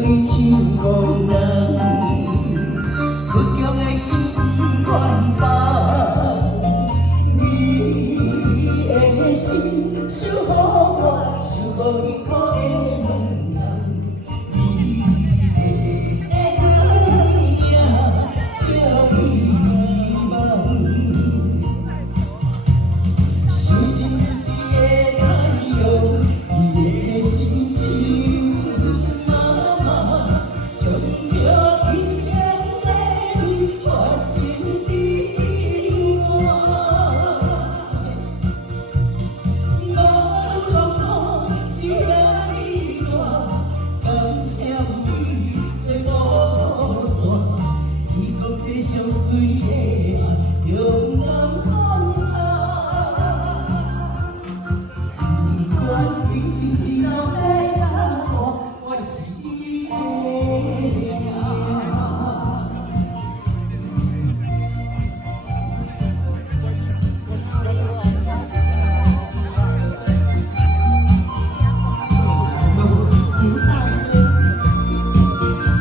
你真憨人，苦中的心宽放。你的心守护我，守护伊可的问人。你的光影照伊梦，想尽自己的太阳，伊的心情。 相随的中南风啊，不管你是一路在哪个，我是你的啊。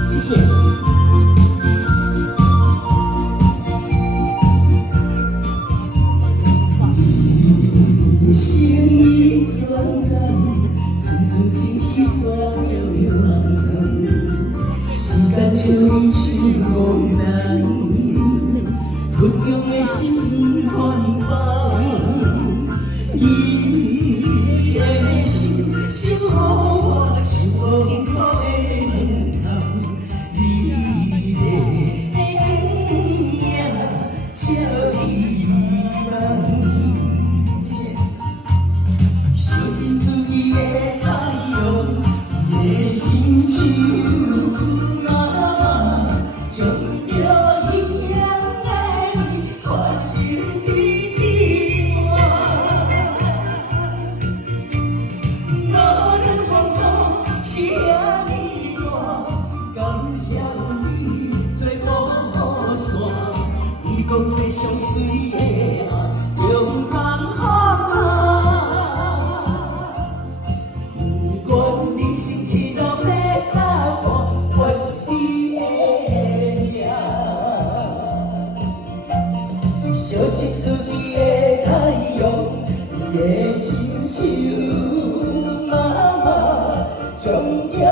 谢谢。 心已酸淡，层层清晰酸又苍苍。时间像你像憨人，苦中的心宽放。你的心守护我，守护幸福的门窗。你的光影照伊梦。 烧尽自己的太阳，伊的心像妈妈，将着一生爱你，化成你的梦。无论风雨是遐尼大，感谢你做雨伞，伊讲这相随的爱，中南风啊。 人生一路在走过，我是你的命。烧尽自己的太阳，你的心像妈妈，将要。